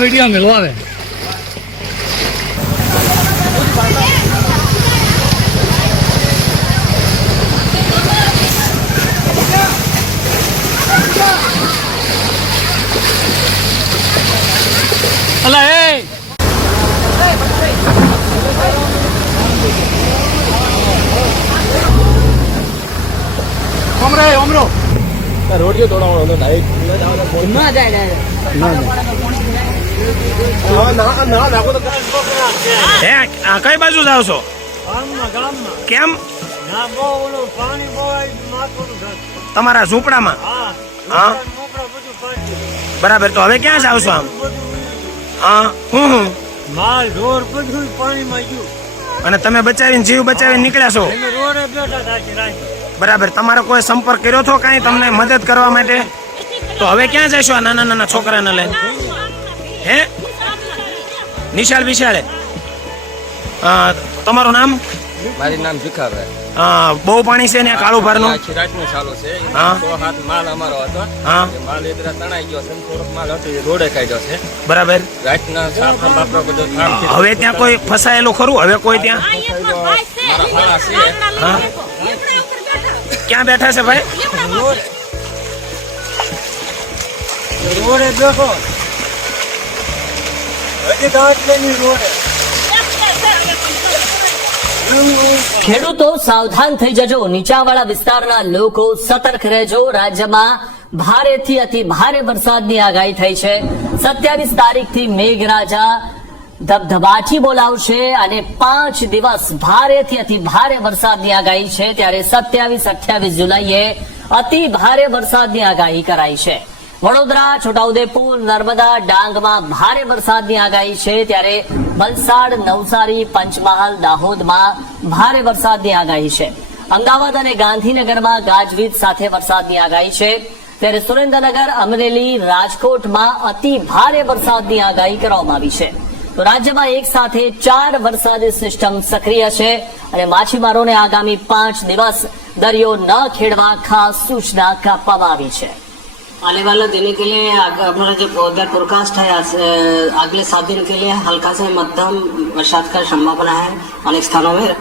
Video मिलवा दे अला ए ओमरो रोटियो थोड़ा और डाइट ना जाए આ કઈ બાજુ જાવ છો? કેમ? તમારા ઝૂંપડામાં? હા, બરાબર. તો હવે ક્યાં જાવ છો આમ? હા, હું માલ ઢોર બધું પાણીમાં ગયું અને તમે બચાવીને જીવ બચાવીને નીકળ્યા છો? રોડે બેઠા હતા. બરાબર. તમારો કોઈ સંપર્ક કર્યો હતો કાંઈ તમને મદદ કરવા માટે? તો હવે ક્યાં જઈશું આ નાના નાના છોકરાને લઈને? હે, નિશાળ વિશાળે? તમારું નામ? મારું નામ ભીખાભાઈ. બહુ પાણી છે ને કાળું ભારનું? રાતનું ચાલુ છે. હા. 6-7 માલ અમારો હતો. હા. માલ ઇધરા તણાઈ ગયો છે. થોડોક માલ હતો એ રોડે કાઢ્યો છે. બરાબર. રાતના સાફા બાપરા બધું કામ છે. હવે ત્યાં કોઈ ફસાયેલું ખરું? હવે કોઈ ત્યાં? મારા ફાળા છે. હા. ક્યાં બેઠા છે ભાઈ? રોડે બેઠો હજી ગાંઠ લઈને રોડે. ખેડૂતો સાવધાન થઈ જજો. નીચાણવાળા વિસ્તારના લોકો સતર્ક રહેજો. રાજ્યમાં ભારેથી અતિ ભારે વરસાદની આગાહી થઈ છે. 27 તારીખથી મેઘરાજા ધબધબાટી બોલાવશે અને 5 દિવસ ભારેથી અતિ ભારે વરસાદની આગાહી છે. ત્યારે 27-28 જુલાઈએ અતિ ભારે વરસાદની આગાહી કરાઈ છે. વડોદરા, છોટાઉદેપુર, નર્મદા, ડાંગમાં ભારે વરસાદની આગાહી છે. ત્યારે વલસાડ, નવસારી, પંચમહાલ, દાહોદમાં ભારે વરસાદની આગાહી છે. અમદાવાદ અને ગાંધીનગરમાં ગાજવીજ સાથે વરસાદની આગાહી છે. ત્યારે સુરેન્દ્રનગર, અમરેલી, રાજકોટમાં અતિ ભારે વરસાદની આગાહી કરવામાં આવી છે. તો રાજ્યમાં એક સાથે 4 વરસાદી સિસ્ટમ સક્રિય છે અને માછીમારોને આગામી 5 દિવસ દરિયો ન ખેડવા ખાસ સૂચના આપવામાં આવી છે. आने वाले दिन के लिए हमारा जो उधर फोरकास्ट है अगले 7 दिन के लिए हल्का से मध्यम बरसात का संभावना है अनेक स्थानों में।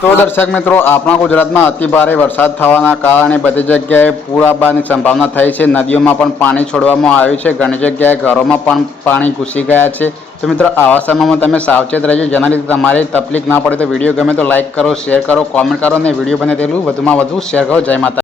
તો દર્શક મિત્રો, આપણા ગુજરાતમાં અતિ ભારે વરસાદ થવાના કારણે બધી જગ્યાએ પૂર આવવાની સંભાવના થઈ છે. નદીઓમાં પણ પાણી છોડવામાં આવ્યું છે. ઘણી જગ્યાએ ઘરોમાં પણ પાણી ઘૂસી ગયા છે. તો મિત્રો, આવા સમયમાં તમે સાવચેત રહેજો, જેના લીધે તમારી તકલીફ ના પડે. તો વિડીયો ગમે તો લાઇક કરો, શેર કરો, કોમેન્ટ કરો અને વિડીયો બને તેટલું વધુમાં વધુ શેર કરો. જય માતા.